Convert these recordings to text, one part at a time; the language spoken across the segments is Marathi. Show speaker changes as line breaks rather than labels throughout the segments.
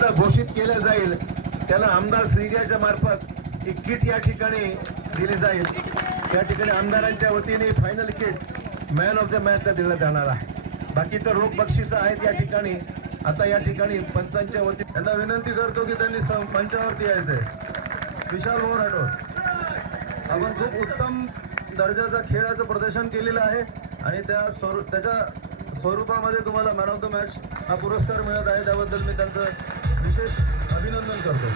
जोपर्यंत घोषित केलं जाईल त्याला आमदार श्रीजाच्या मार्फत एक किट या ठिकाणी दिली जाईल. या ठिकाणी आमदारांच्या वतीने final kit man of the मॅचला दिलं जाणार आहे. बाकी तर रोख बक्षिसं आहेत या ठिकाणी. आता या ठिकाणी पंचांच्या वतीने त्यांना विनंती करतो की त्यांनी पंचावरती यायचंय. विशाल मोहन आठवण आपण खूप उत्तम दर्जाचं खेळाचं प्रदर्शन केलेलं आहे आणि त्या स्वरूप त्याच्या स्वरूपामध्ये तुम्हाला मॅन ऑफ द मॅच हा पुरस्कार मिळत आहे. त्याबद्दल मी त्यांचं विशेष अभिनंदन करतो.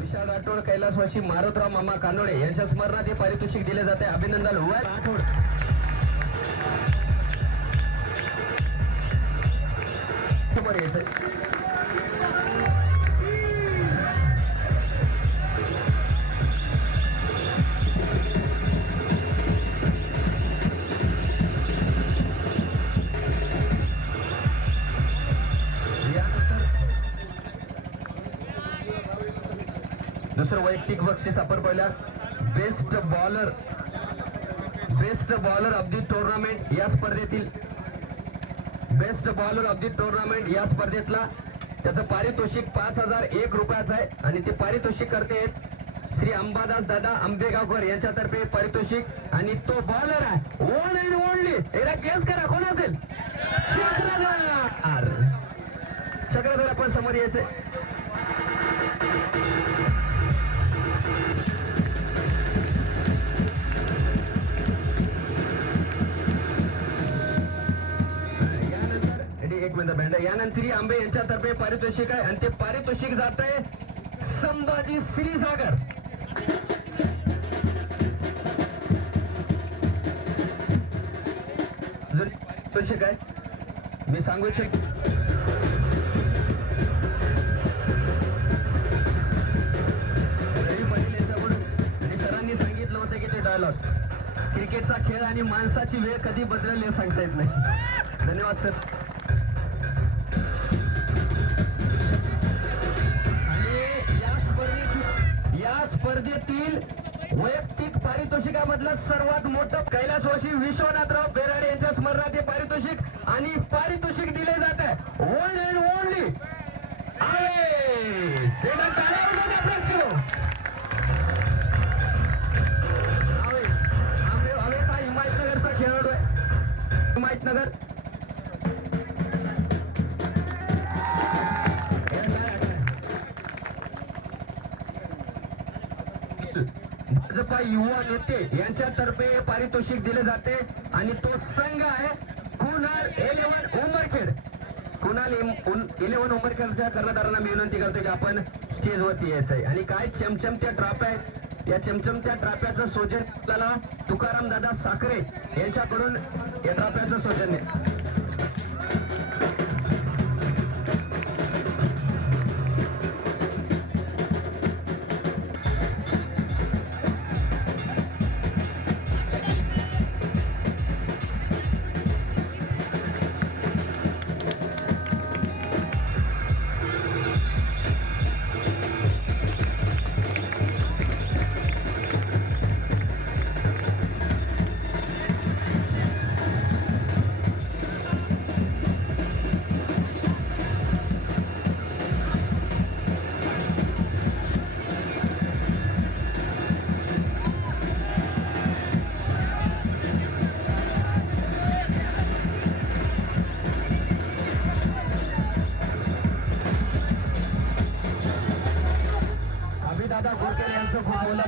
विशाल कैलासवासी मारुतराव मामा कानोळे यांच्या स्मरणात हे पारितोषिक दिले जाते. अभिनंदन. वेल राठोड बक्षीस आपण पहिल्या best bowler best bowler of the tournament या स्पर्धेतील best bowler of the tournament या स्पर्धेतला त्याचं पारितोषिक पाच हजार एक रुपयाचं आहे. आणि ते पारितोषिक करते श्री अंबादास दादा आंबेगावकर यांच्यातर्फे पारितोषिक. आणि तो बॉलर आहे. ओन अँड ओनली याला केस करा कोण असेल? चक्रधर. चक्रधर आपण समोर यायचंय. यानंतर रेडी, मिनिट बँड यानंतर आंबे यांच्यातर्फे पारितोषिक आहे आणि ते पारितोषिक जात आहे संभाजी श्रीसागर. पारितोषिक आहे मी सांगू इच्छित सरांनी की ते डायलॉग क्रिकेटचा खेळ आणि माणसाची वेळ कधी बदलेल हे सांगता येत नाही. धन्यवाद सर. वैयक्तिक पारितोषिकामधलं सर्वात मोठं कैलासवासी विश्वनाथराव बेराडे यांच्या स्मरणात हे पारितोषिक आणि पारितोषिक दिले जात आहे. ओल्ड अँड ओनली नेते यांच्यातर्फे पारितोषिक दिले जाते आणि तो संघ आहे कुणाल इलेव्हन उमरखेड. कुणाल इलेव्हन उमरखेडच्या कर्णधारांना मी विनंती करतो की आपण स्टेजवरती यायचं आहे आणि काय चमचमत्या ट्राप आहे या चमचमत्या ट्राप्याचं सोजन आपल्याला तुकाराम दादा साखरे यांच्याकडून या ट्राप्याचं सोजन आहे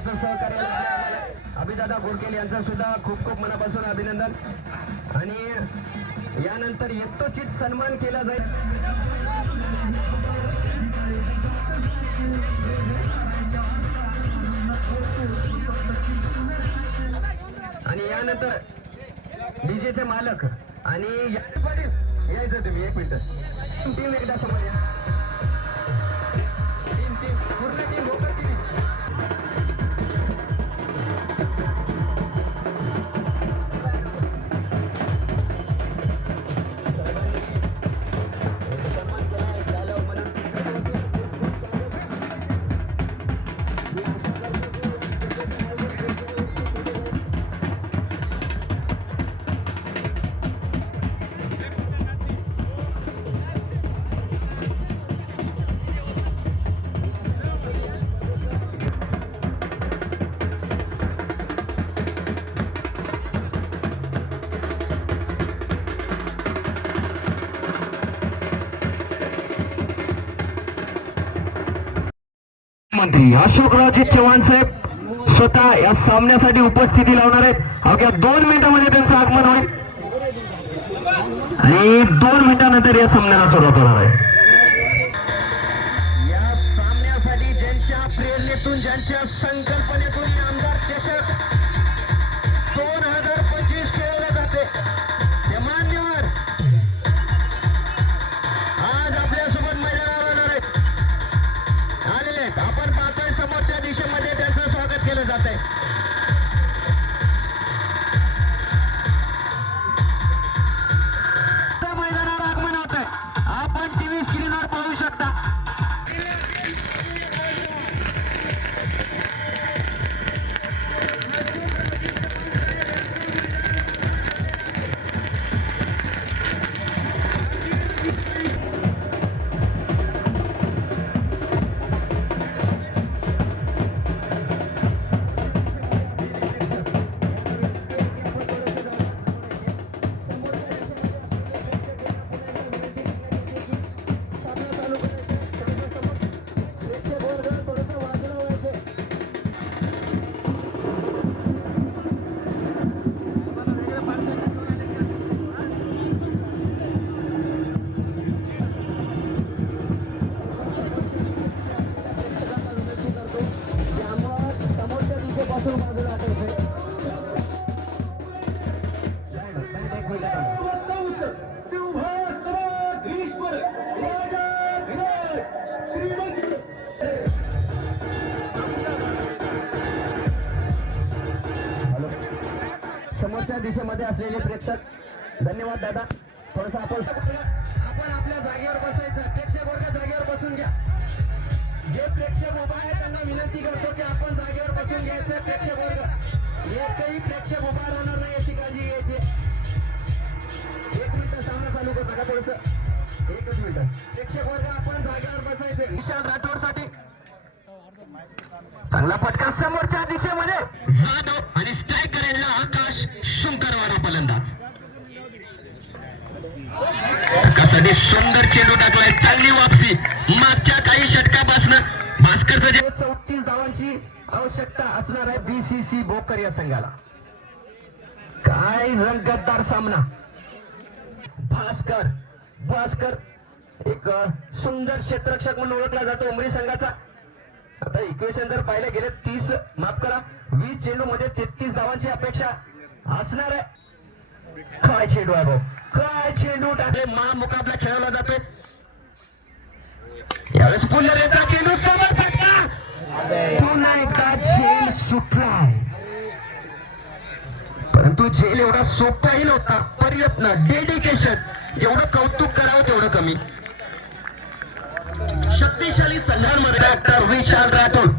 खूप सहकार्य अभिदादा बोरकेल यांचं सुद्धा खूप खूप मनापासून अभिनंदन. आणि यानंतर येतोचित सन्मान केला जाईल. आणि यानंतर डीजेचे मालक आणि यायचं तुम्ही एक मिनिट. टीम एकदा समोर या. टीम टीम पूर्ण टीम अशोकरावजी चव्हाण साहेब स्वतः या सामन्यासाठी उपस्थिती लावणार आहेत. अवघ्या दोन मिनिटांमध्ये त्यांचं आगमन होईल. आणि दोन मिनिटानंतर या सामन्याला सुरुवात होणार आहे. या सामन्यासाठी ज्यांच्या प्रेरणेतून ज्यांच्या संकल्प दिशेमध्ये असलेले प्रेक्षक. धन्यवाद दादा. थोडस आपण आपण आपल्या जागेवर बसायचं. प्रेक्षक वर्ग जागेवर बसून घ्या. जे प्रेक्षक उभा आहे त्यांना विनंती करतो की आपण जागेवर बसून घ्यायचं. प्रेक्षक वर्ग एकही प्रेक्षक उभा राहणार नाही याची काळजी घ्यायची एक मिनिट सामना चालू कर. नका थोडस. एकच मिनिट. प्रेक्षक वर्ग आपण जागेवर बसायचे विशाल राठोडसाठी चांगला पटकन समोरच्या दिशेमध्ये जाधव आणि स्ट्राईक करेलला आकाश शुंकरवाडा फलंदाजसाठी सुंदर चेंडू टाकलाय. चालली वापसी. मागच्या काही षटकापासून भास्करचं जे चौतीस धावांची आवश्यकता असणार आहे बीसीसी भोकर या संघाला. काय रंगतदार सामना. भास्कर भास्कर. एक सुंदर क्षेत्ररक्षक म्हणून ओळखला जातो उमरी संघाचा. आता इक्वेशन जर पाहिलं गेले तीस माफ करा वीस चेंडू मध्ये तेहतीस धावांची अपेक्षा असणार आहे. काय चेंडू आहे भाऊ? काय चेंडू टाकले महामुकाबला खेळवला जातो. यावेळेस पुलरेचा चेंडू समोर फटका पुन्हा एकदा झेल सुटलाय. परंतु झेल एवढा सोपाही नव्हता. प्रयत्न डेडिकेशन एवढं कौतुक करावं तेवढं कमी. शक्तिशाली संघांमध्ये डॉक्टर विशाल राठोड.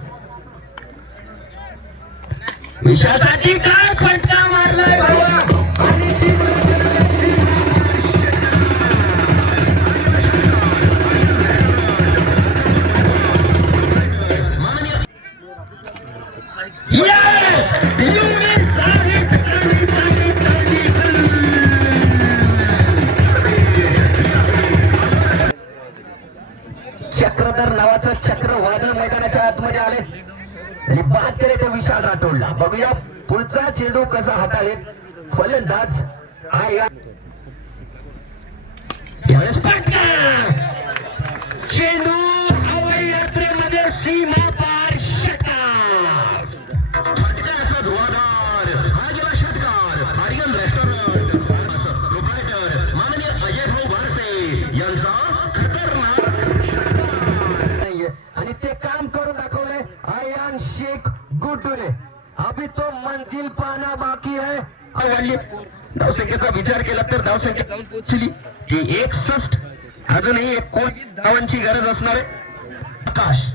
विशालसाठी काय फटका मारलाय भाऊ. आणि बाद केले तो विशाल राठोडला बघूया पुढचा चेंडू कसा हाताळेल. फलंदाज हा यावेळेस चेंडू हवाई यात्रेमध्ये सीमा पार. आयान शेख गुड्डूने अभी तो मंजिल पाना बाकी है। वाढली धावसंख्येचा विचार केला तर धावसंख्या जाऊन पोहोचली की एकसष्ट अजूनही एकोणीस धावांची गरज असणार आहे? आकाश.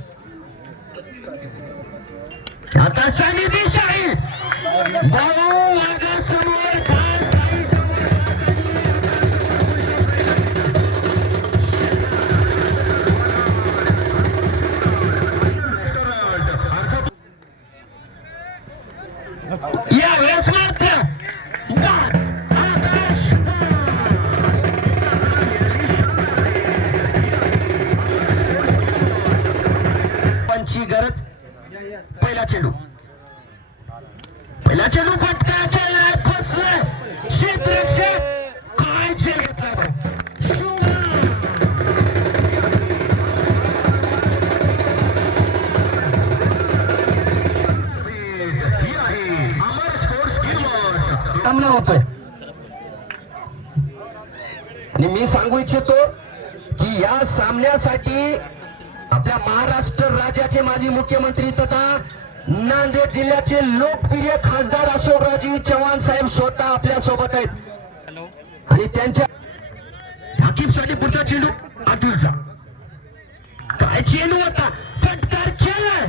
आता चाली दिशा आहे भाऊ समोर या पंची गरज पहिला चेडू पहिला चेडू पण गरज होतोय आणि मी सांगू इच्छितो की या सामन्यासाठी आपल्या महाराष्ट्र राज्याचे माजी मुख्यमंत्री तथा नांदेड जिल्ह्याचे लोकप्रिय खासदार अशोकरावजी चव्हाण साहेब स्वतः आपल्यासोबत आहेत. आणि त्यांच्या हाकीमसाठी पुढचा चेंडू अतुलचा. काय चेंडू होता फटकार खेळ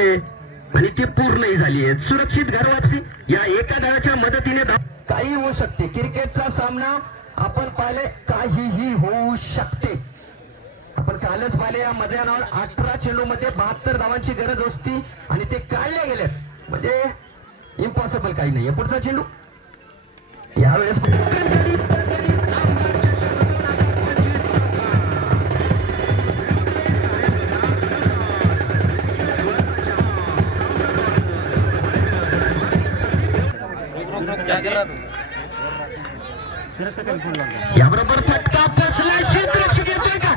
घेतली आणि ती पूर्णही झाली आहे. सुरक्षित घरवासी या एका दळाच्या मदतीने काही होऊ शकते. क्रिकेटचा सामना आपण पाहिले काहीही होऊ शकते. आपण कालच पाहिले या मैदानावर अठरा चेंडू मध्ये बहात्तर धावांची गरज असती आणि ते काढले गेले म्हणजे इम्पॉसिबल काही नाहीये. पुढचा चेंडू? यावेळेस याबरोबर फटका बसला क्षेत्र घेतोय का?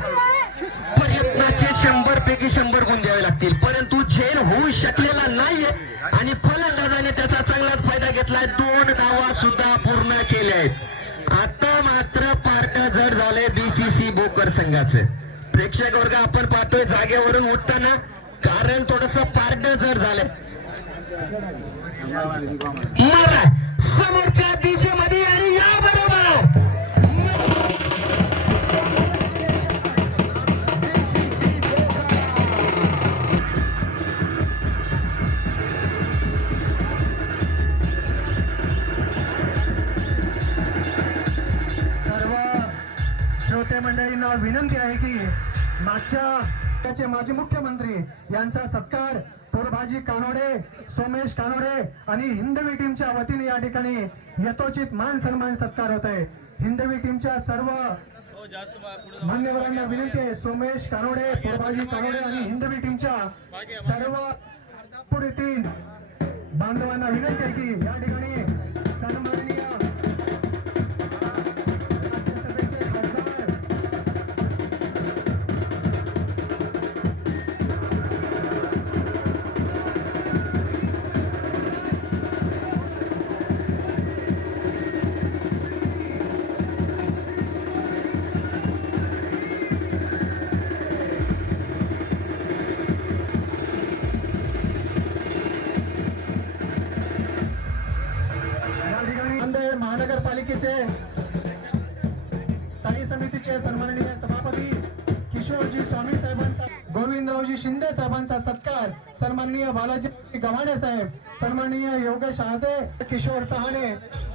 प्रयत्नाचे शंभर पैकी शंभर गुण द्यावे लागतील. परंतु झेल होऊ शकलेला नाहीये आणि फलंदाजाने त्याचा चांगलाच फायदा घेतलाय. दोन धावा सुद्धा पूर्ण केल्या आहेत आता मात्र पार्ट जड झालंय बीसीसी बोकर संघाचं. प्रेक्षक वर्ग आपण पाहतोय जागेवरून उठताना कारण थोडस पार्ट जड झालंय.
राज्याचे माजी मुख्यमंत्री यांचा सत्कार थोरभाजी कानोडे सोमेश कानोडे आणि हिंदवी टीमच्या वतीने या ठिकाणी यथोचित मान सन्मान सत्कार होत आहे. हिंदवी टीमच्या सर्व मान्यवरांना विनंती आहे. सोमेश कानोडे थोरभाजी कानोडे आणि हिंदवी टीमच्या सर्व पुढे तीन बांधवांना विनंती आहे की गोविंदरावजी साहेबांचा सत्कार सन्माननीय बालाजी गव्हाणे साहेब सन्माननीय योगेश आहादे किशोर सहाणे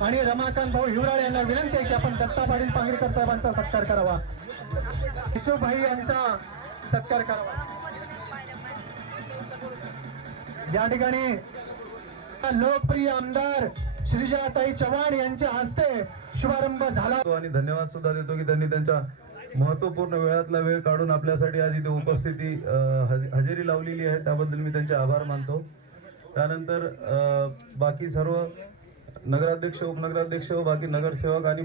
आणि रमाकांत भाऊ हिवराळे यांना विनंती आहे की आपण दत्ता पाटील पांगरीकर साहेबांचा सत्कार करावा. किशोरभाई यांचा सत्कार करावा. या ठिकाणी लोकप्रिय आमदार श्रीजाताई चव्हाण यांच्या हस्ते शुभारंभ झाला.
आणि धन्यवाद सुद्धा देतो की त्यांनी त्यांच्या महत्त्वपूर्ण वेळातला वेळ काढून आपल्यासाठी आज इथे उपस्थिती हजेरी लावलेली आहे. त्याबद्दल मी त्यांचे आभार मानतो. त्यानंतर बाकी सर्व नगराध्यक्ष उपनगराध्यक्ष व बाकी नगरसेवक आणि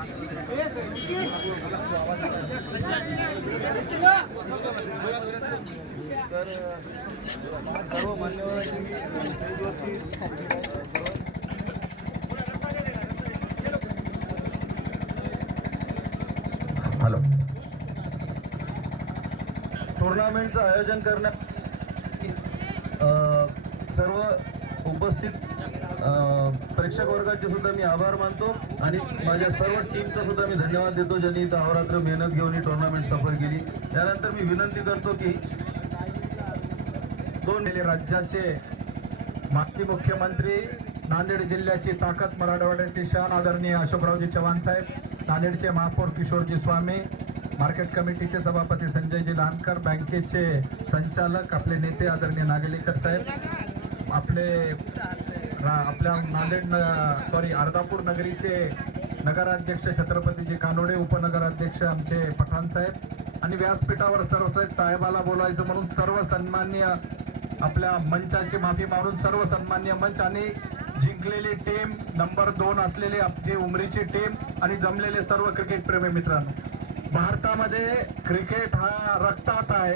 मा- सर्व मान्यवरांनी
हॅलो.
टुर्नामेंटचं आयोजन करण्यात सर्व उपस्थित प्रेक्षक वर्गाचे सुद्धा मी आभार मानतो आणि माझ्या सर्व टीमचा सुद्धा मी धन्यवाद देतो ज्यांनी इथं अहोरात्र मेहनत घेऊन ही टुर्नामेंट सफल केली. त्यानंतर मी विनंती करतो की
दोन राज्याचे माजी मुख्यमंत्री नांदेड जिल्ह्याची ताकद मराठवाड्याचे शान आदरणीय अशोकरावजी चव्हाण साहेब नांदेडचे महापौर किशोरजी स्वामी मार्केट कमिटीचे सभापती संजयजी लानकर बँकेचे संचालक आपले नेते आदरणीय नागलेकर साहेब
आपले आपल्या नांदेड सॉरी अर्धापूर नगरीचे नगराध्यक्ष छत्रपतीजी कानोडे उपनगराध्यक्ष आमचे पठाण साहेब आणि व्यासपीठावर सर्व साहेबाला बोलायचं म्हणून सर्व सन्मान्य आपल्या मंचाची माफी मारून सर्व सन्मान्य मंच आणि जिंकलेली टीम नंबर दोन असलेली आमची उमरीची टीम आणि जमलेले सर्व क्रिकेट प्रेमी मित्रांनो. भारतामध्ये क्रिकेट हा रक्तात आहे.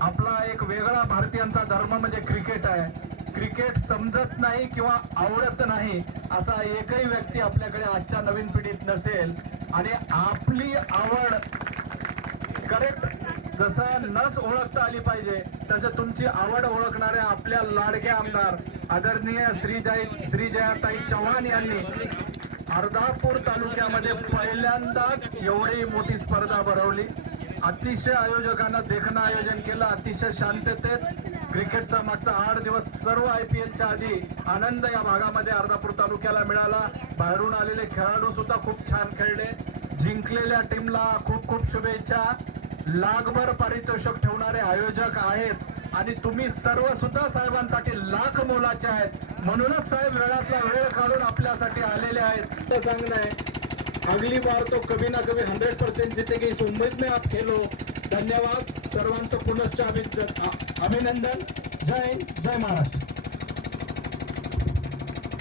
आपला एक वेगळा भारतीयांचा धर्म म्हणजे क्रिकेट आहे. क्रिकेट समजत नाही किंवा आवडत नाही असा एकही व्यक्ती आपल्याकडे आजच्या नवीन पिढीत नसेल. आणि आपली आवड करेक्ट जसं नस ओळखता आली पाहिजे तसं तुमची आवड ओळखणाऱ्या आपल्या लाडक्या आमदार आदरणीय श्रीजय श्रीजयाताई चव्हाण यांनी अर्धापूर तालुक्यामध्ये पहिल्यांदाच एवढी मोठी स्पर्धा भरवली. अतिशय आयोजकांना देखणं आयोजन केलं अतिशय शांततेत क्रिकेटचा मागचा आठ दिवस सर्व आय पी एलच्या आधी आनंद या भागामध्ये अर्धापूर तालुक्याला मिळाला. बाहेरून आलेले खेळाडू सुद्धा खूप छान खेळले. जिंकलेल्या टीमला खूप खूप शुभेच्छा. लाखभर पारितोषिक ठेवणारे आयोजक आहेत. आणि तुम्ही सर्व सुद्धा साहेबांसाठी लाख मोलाचे आहेत. म्हणूनच साहेब वेळातला वेळ काढून आपल्यासाठी आलेले आहेत. तर सांगणं आहे अगली बार तो कभी ना कभी हंड्रेड परसेंट जीतेगी. इस उम्मीद में आप खेलो. धन्यवाद. सर्वांचं पुनश्च अभिनंदन जय हिंद जय महाराष्ट्र.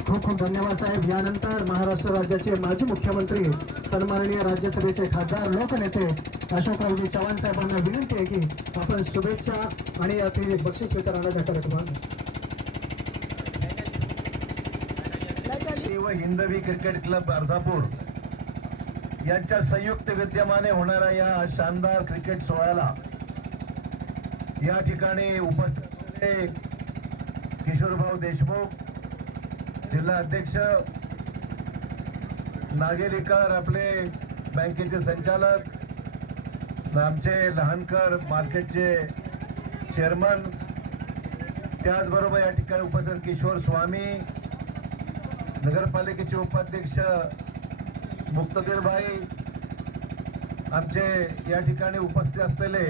खूप खूप धन्यवाद साहेब. यानंतर महाराष्ट्र राज्याचे माजी मुख्यमंत्री सन्माननीय राज्यसभेचे खासदार लोकनेते अशोकरावजी चव्हाण साहेबांना विनंती आहे की आपण शुभेच्छा आणि ते बक्षीस वितरणाचा कार्यक्रम
व हिंदवी क्रिकेट क्लब अर्धापूर. यांच्या संयुक्त विद्यमाने होणाऱ्या या शानदार क्रिकेट सोहळ्याला या ठिकाणी उपस्थित असलेले किशोरभाऊ देशमुख जिल्हा अध्यक्ष नागेलीकर आपले बँकेचे संचालक आमचे लहानकर मार्केटचे चेअरमन त्याचबरोबर या ठिकाणी उपस्थित किशोर स्वामी नगरपालिकेचे उपाध्यक्ष मुक्तदीरभाई आमचे या ठिकाणी उपस्थित असलेले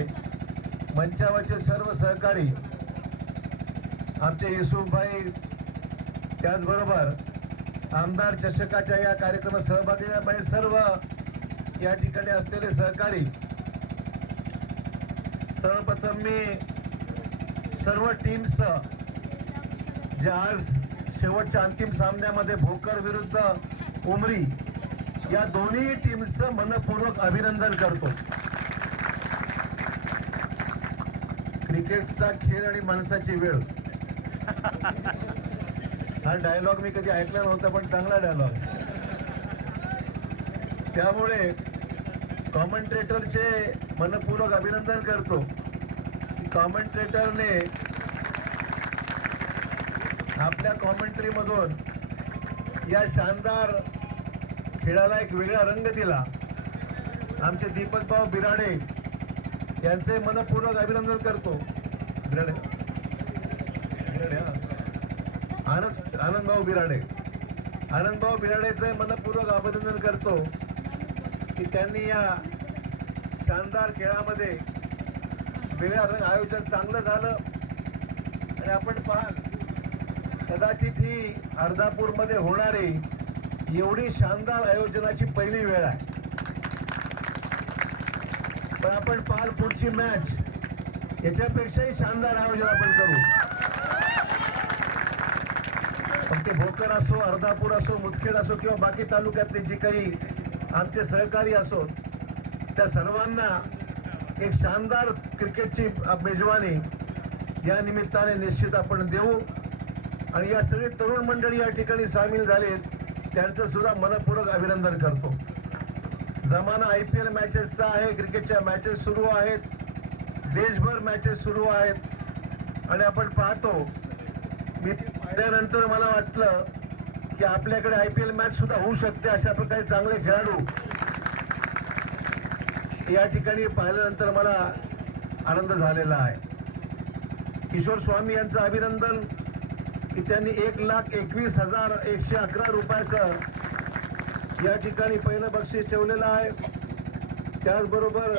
मंचावरचे सर्व सहकारी आमचे युसुफभाई त्याचबरोबर आमदार चषकाच्या या कार्यक्रमात सहभागी झाल्यामुळे सर्व या ठिकाणी असलेले सहकारी. सर्वप्रथम मी सर्व टीम्स जे आज शेवटच्या अंतिम सामन्यामध्ये भोकर विरुद्ध उमरी या दोन्ही टीमचं मनपूर्वक अभिनंदन करतो. क्रिकेटचा खेळ आणि माणसाची वेळ. हा डायलॉग मी कधी ऐकला नव्हता पण चांगला डायलॉग त्यामुळे कॉमेंट्रेटरचे मनपूर्वक अभिनंदन करतो. कॉमेंट्रेटरने आपल्या कॉमेंट्रीमधून या शानदार खेळाला एक वेगळा रंग दिला. आमचे दीपकभाऊ बिराडे त्यांचे मनपूर्वक अभिनंदन करतो. बिराडे. आनंद आनंदभाऊ बिराडे. आनंदभाऊ बिराडेचे मनपूर्वक अभिनंदन करतो की त्यांनी या शानदार खेळामध्ये वेगळा रंग आयोजन चांगलं झालं. आणि आपण पाहाल कदाचित ही अर्धापूरमध्ये होणारी एवढी शानदार आयोजनाची पहिली वेळ आहे. तर आपण पाहाल पुढची मॅच याच्यापेक्षाही शानदार आयोजन आपण करू. पण ते भोकर असो अर्धापूर असो मुदखेड असो किंवा बाकी तालुक्यातले जे काही आमचे सहकारी असो त्या सर्वांना एक शानदार क्रिकेटची मेजवानी या निमित्ताने निश्चित आपण देऊ. आणि या सगळे तरुण मंडळी या ठिकाणी सामील झालेत त्यांचं सुद्धा मनपूर्वक अभिनंदन करतो. जमाना आय पी एल मॅचेसचा आहे क्रिकेटच्या मॅचेस सुरू आहेत देशभर मॅचेस सुरू आहेत. आणि आपण पाहतो मी त्यानंतर मला वाटलं की आपल्याकडे आय पी एल मॅच सुद्धा होऊ शकते अशा प्रकारे चांगले खेळाडू या ठिकाणी पाहिल्यानंतर मला आनंद झालेला आहे. किशोर स्वामी यांचं अभिनंदन की त्यांनी एक लाख एकवीस हजार एकशे अकरा रुपयाचं या ठिकाणी पहिलं बक्षीस ठेवलेलं आहे. त्याचबरोबर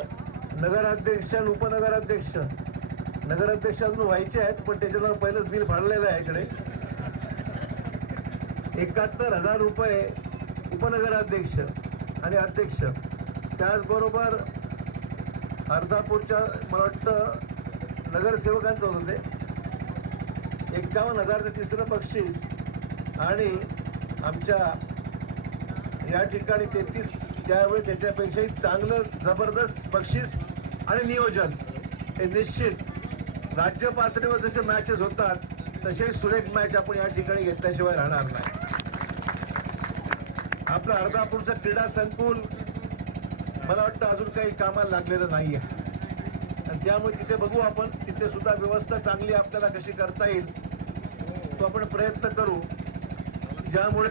नगराध्यक्ष आणि उपनगराध्यक्ष. नगराध्यक्ष अजून व्हायचे आहेत पण त्याच्यानं पहिलंच बिल फाडलेलं आहे इकडे. एकाहत्तर हजार रुपये उपनगराध्यक्ष आणि अध्यक्ष. त्याचबरोबर अर्धापूरच्या मला वाटतं नगरसेवकांचं होतं ते. एक्कावन्न हजार ते तिसरं बक्षीस. आणि आमच्या या ठिकाणी तेहतीस त्यावेळी त्याच्यापेक्षाही चांगलं जबरदस्त बक्षीस आणि नियोजन हे निश्चित राज्य पातळीवर जसे मॅचेस होतात तसे सुरेख मॅच आपण या ठिकाणी घेतल्याशिवाय राहणार नाही. आपलं अर्धापूरचं क्रीडा संकुल मला वाटतं अजून काही कामाला लागलेलं नाही आहे आणि त्यामुळे तिथे बघू आपण तिथे सुद्धा व्यवस्था चांगली आपल्याला कशी करता येईल तो आपण प्रयत्न करू. ज्यामुळे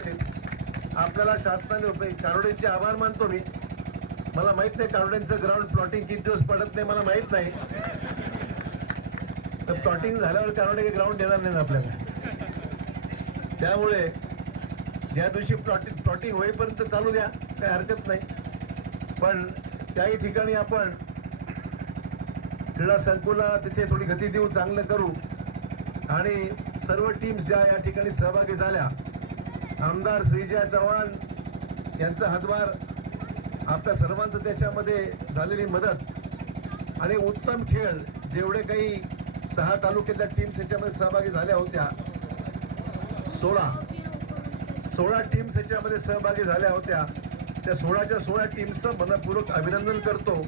आपल्याला शासनाने रुपये आभार मानतो मी. मला माहीत नाही कारोडींचं ग्राउंड प्लॉटिंग किती दिवस पडत नाही मला माहीत नाही. तर प्लॉटिंग झाल्यावर कारोडे ग्राउंड देणार नाही आपल्याला. त्यामुळे ज्या दिवशी प्लॉटिंग प्लॉटिंग होईपर्यंत चालू द्या काही हरकत नाही. पण त्याही ठिकाणी आपण क्रीडा संकुलाला तिथे थोडी गती देऊ चांगलं करू. आणि सर्व टीम्स ज्या या ठिकाणी सहभागी झाल्या आमदार श्रीजया चव्हाण यांचा हातभार आपल्या सर्वांचं त्याच्यामध्ये झालेली मदत आणि उत्तम खेळ जेवढे काही सहा तालुक्यातल्या टीम्स याच्यामध्ये सहभागी झाल्या होत्या सोळा. सोळा टीम्स याच्यामध्ये सहभागी झाल्या होत्या. त्या सोळाच्या सोळा टीमचं मनपूर्वक अभिनंदन करतो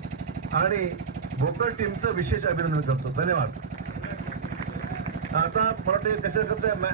आणि भोकर टीमचं विशेष अभिनंदन करतो. धन्यवाद. आता मला वाटतं कशा मॅ